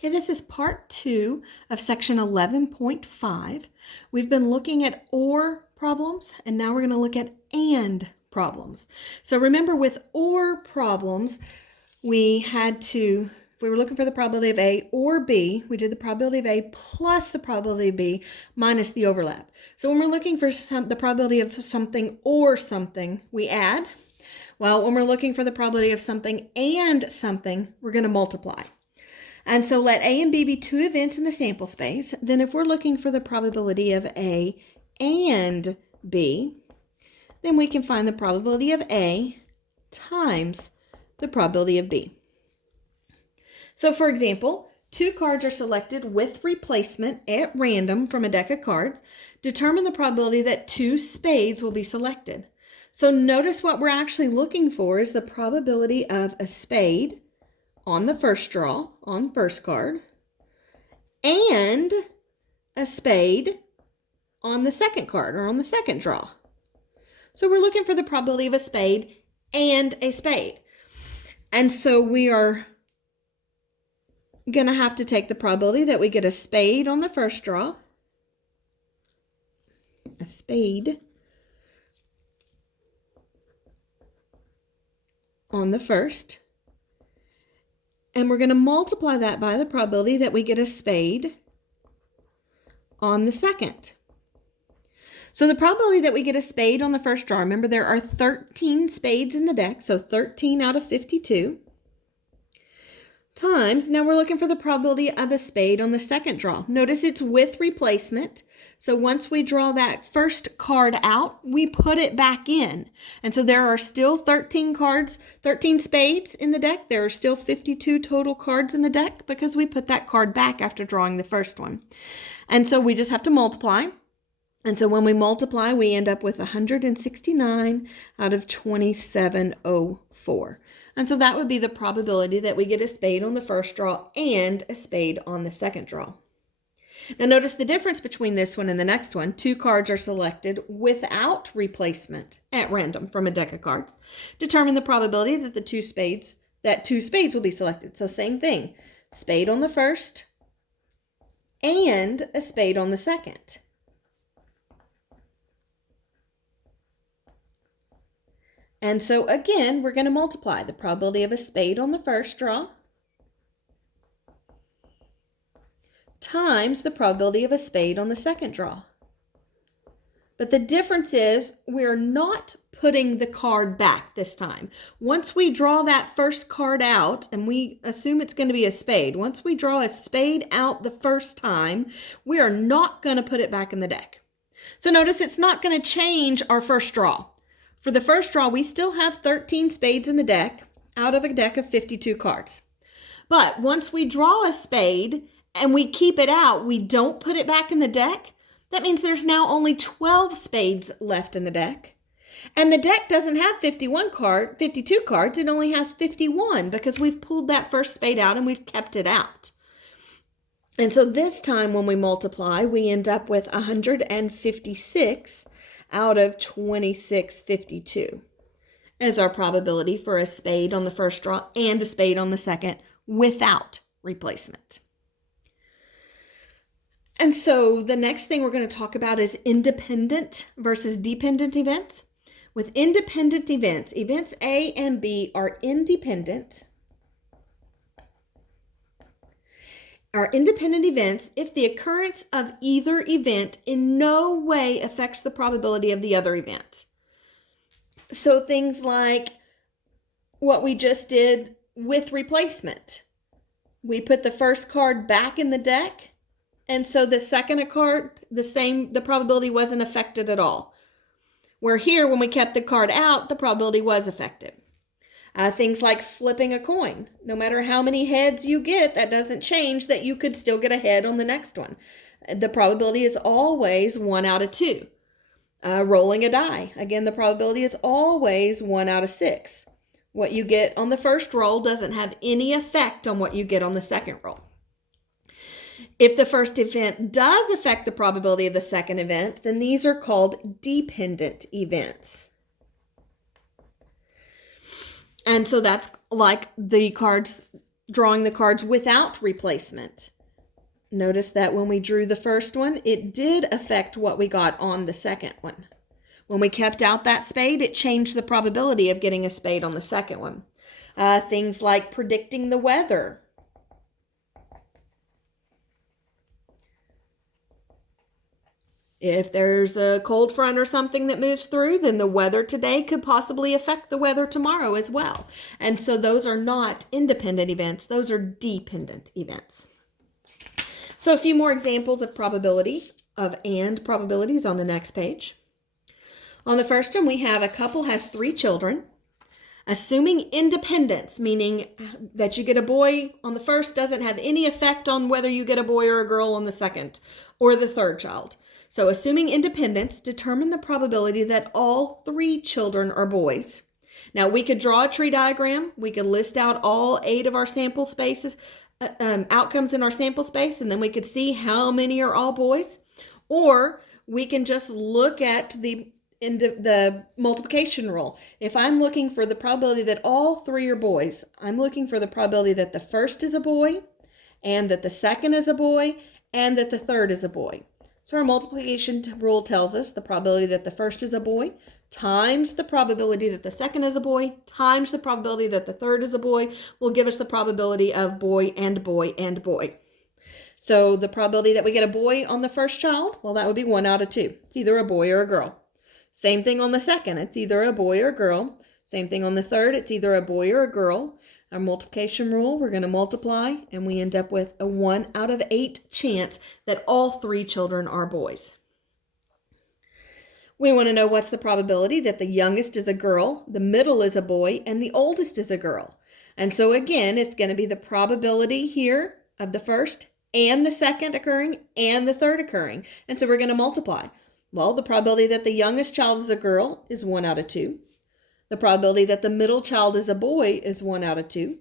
Okay, this is part 2 of section 11.5. We've been looking at or problems, and now we're going to look at and problems. So remember, with or problems, we had to, if we were looking for the probability of A or B, we did the probability of A plus the probability of B minus the overlap. So when we're looking for the probability of something or something, we add. Well, when we're looking for the probability of something and something, we're going to multiply. And so let A and B be two events in the sample space. Then if we're looking for the probability of A and B, then we can find the probability of A times the probability of B. So for example, two cards are selected with replacement at random from a deck of cards. Determine the probability that two spades will be selected. So notice what we're actually looking for is the probability of a spade on the first draw, on the first card, and a spade on the second card, or on the second draw. So we're looking for the probability of a spade and a spade. And so we are going to have to take the probability that we get a spade on the first draw, a spade on the first, and we're going to multiply that by the probability that we get a spade on the second. So the probability that we get a spade on the first draw, remember there are 13 spades in the deck, so 13 out of 52, times, now we're looking for the probability of a spade on the second draw. Notice it's with replacement. So once we draw that first card out, we put it back in. And so there are still 13 cards, 13 spades in the deck. There are still 52 total cards in the deck because we put that card back after drawing the first one. And so we just have to multiply. And so when we multiply, we end up with 169 out of 2704. And so that would be the probability that we get a spade on the first draw and a spade on the second draw. Now notice the difference between this one and the next one. Two cards are selected without replacement at random from a deck of cards. Determine the probability that two spades will be selected. So same thing, spade on the first and a spade on the second. And so again, we're going to multiply the probability of a spade on the first draw times the probability of a spade on the second draw. But the difference is we're not putting the card back this time. Once we draw that first card out, and we assume it's going to be a spade, once we draw a spade out the first time, we are not going to put it back in the deck. So notice it's not going to change our first draw. For the first draw, we still have 13 spades in the deck out of a deck of 52 cards. But once we draw a spade and we keep it out, we don't put it back in the deck. That means there's now only 12 spades left in the deck. And the deck doesn't have 52 cards. It only has 51 because we've pulled that first spade out and we've kept it out. And so this time when we multiply, we end up with 156 out of 2652 as our probability for a spade on the first draw and a spade on the second without replacement. And so the next thing we're going to talk about is independent versus dependent events. With independent events, events A and B are independent events if the occurrence of either event in no way affects the probability of the other event. So things like what we just did with replacement. We put the first card back in the deck, and so the second card, the probability wasn't affected at all. Where here, when we kept the card out, the probability was affected. Things like flipping a coin. No matter how many heads you get, that doesn't change that you could still get a head on the next one. The probability is always 1 out of 2. Rolling a die. Again, the probability is always 1 out of 6. What you get on the first roll doesn't have any effect on what you get on the second roll. If the first event does affect the probability of the second event, then these are called dependent events. And so that's like the cards drawing the cards without replacement. Notice that when we drew the first one, it did affect what we got on the second one. When we kept out that spade, it changed the probability of getting a spade on the second one. Things like predicting the weather. If there's a cold front or something that moves through, then the weather today could possibly affect the weather tomorrow as well. And so those are not independent events. Those are dependent events. So a few more examples of probability of and probabilities on the next page. On the first one, we have a couple has 3 children. Assuming independence, meaning that you get a boy on the first doesn't have any effect on whether you get a boy or a girl on the second or the third child. So assuming independence, determine the probability that all 3 children are boys. Now we could draw a tree diagram. We could list out all 8 of our sample spaces, outcomes in our sample space, and then we could see how many are all boys. Or we can just look at the multiplication rule. If I'm looking for the probability that all 3 are boys, I'm looking for the probability that the first is a boy, and that the second is a boy, and that the third is a boy. So our multiplication rule tells us the probability that the first is a boy times the probability that the second is a boy times the probability that the third is a boy will give us the probability of boy and boy and boy. So the probability that we get a boy on the first child, well, that would be 1 out of 2. It's either a boy or a girl. Same thing on the second. It's either a boy or a girl. Same thing on the third. It's either a boy or a girl. Our multiplication rule, we're going to multiply, and we end up with a 1 out of 8 chance that all 3 children are boys. We want to know what's the probability that the youngest is a girl, the middle is a boy, and the oldest is a girl. And so again, it's going to be the probability here of the first and the second occurring and the third occurring. And so we're going to multiply. Well, the probability that the youngest child is a girl is 1 out of 2. The probability that the middle child is a boy is 1 out of 2.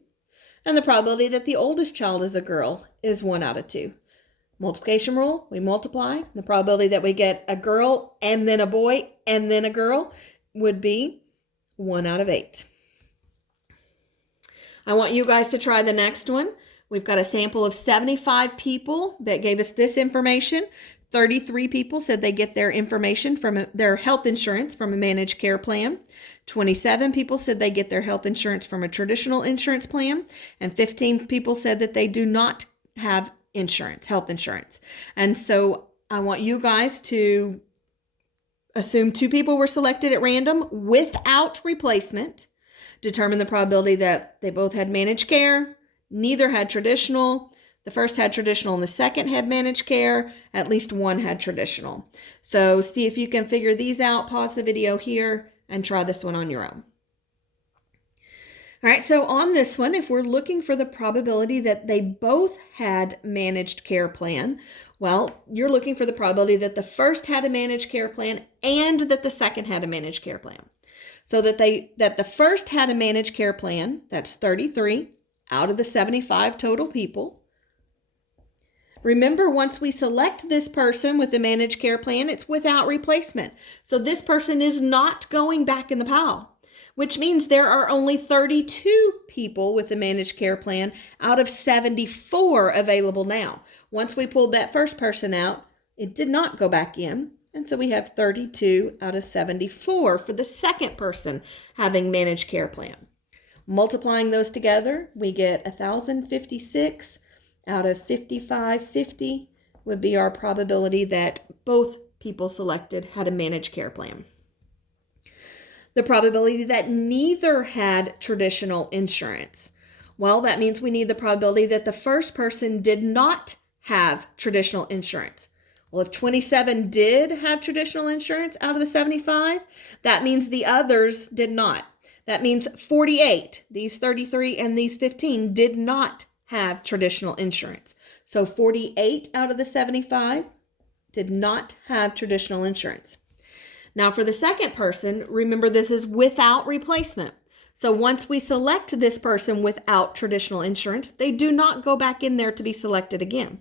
And the probability that the oldest child is a girl is 1 out of 2. Multiplication rule, we multiply. The probability that we get a girl and then a boy and then a girl would be 1 out of 8. I want you guys to try the next one. We've got a sample of 75 people that gave us this information. 33 people said they get their information from their health insurance from a managed care plan. 27 people said they get their health insurance from a traditional insurance plan. And 15 people said that they do not have insurance, health insurance. And so I want you guys to assume 2 people were selected at random without replacement. Determine the probability that they both had managed care, neither had traditional. The first had traditional and the second had managed care. At least one had traditional. So see if you can figure these out. Pause the video here and try this one on your own. All right, so on this one, if we're looking for the probability that they both had managed care plan, well, you're looking for the probability that the first had a managed care plan and that the second had a managed care plan. So that the first had a managed care plan, that's 33 out of the 75 total people. Remember, once we select this person with the managed care plan, it's without replacement. So this person is not going back in the pile, which means there are only 32 people with a managed care plan out of 74 available now. Once we pulled that first person out, it did not go back in. And so we have 32 out of 74 for the second person having managed care plan. Multiplying those together, we get 1,056 out of 5,550 would be our probability that both people selected had a managed care plan. The probability that neither had traditional insurance. Well, that means we need the probability that the first person did not have traditional insurance. Well, if 27 did have traditional insurance out of the 75, that means the others did not. That means 48, these 33 and these 15 did not have traditional insurance. So 48 out of the 75 did not have traditional insurance. Now for the second person, remember this is without replacement. So once we select this person without traditional insurance, they do not go back in there to be selected again,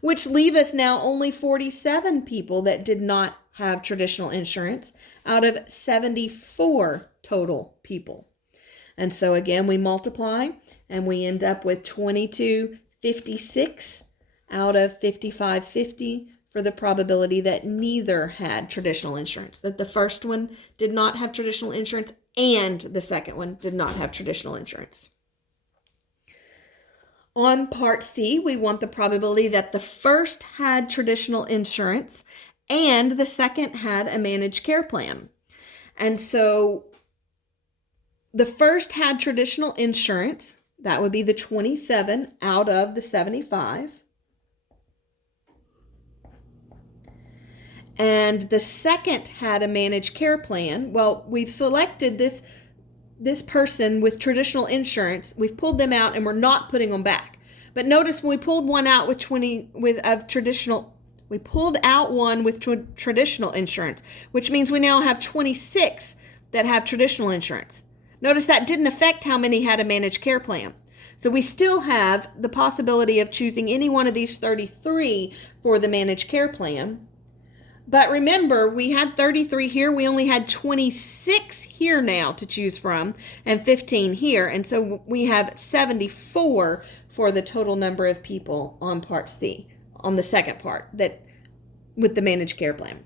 which leave us now only 47 people that did not have traditional insurance out of 74 total people. And so again, we multiply and we end up with 2256 out of 5550 for the probability that neither had traditional insurance, that the first one did not have traditional insurance and the second one did not have traditional insurance. On part C, we want the probability that the first had traditional insurance and the second had a managed care plan. And so the first had traditional insurance. That would be the 27 out of the 75. And the second had a managed care plan. Well, we've selected this person with traditional insurance. We've pulled them out and we're not putting them back. But notice when we pulled one out with we pulled out one with traditional insurance, which means we now have 26 that have traditional insurance. Notice that didn't affect how many had a managed care plan. So we still have the possibility of choosing any one of these 33 for the managed care plan. But remember, we had 33 here. We only had 26 here now to choose from and 15 here. And so we have 74 for the total number of people on part C, on the second part, that with the managed care plan.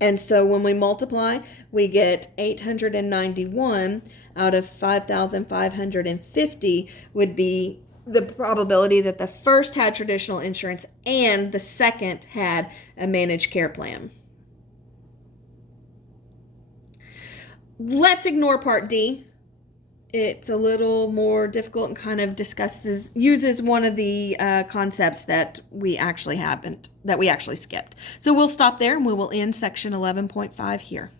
And so when we multiply, we get 891 out of 5,550 would be the probability that the first had traditional insurance and the second had a managed care plan. Let's ignore part D. It's a little more difficult and kind of uses one of the concepts that we actually skipped. So we'll stop there and we will end section 11.5 here.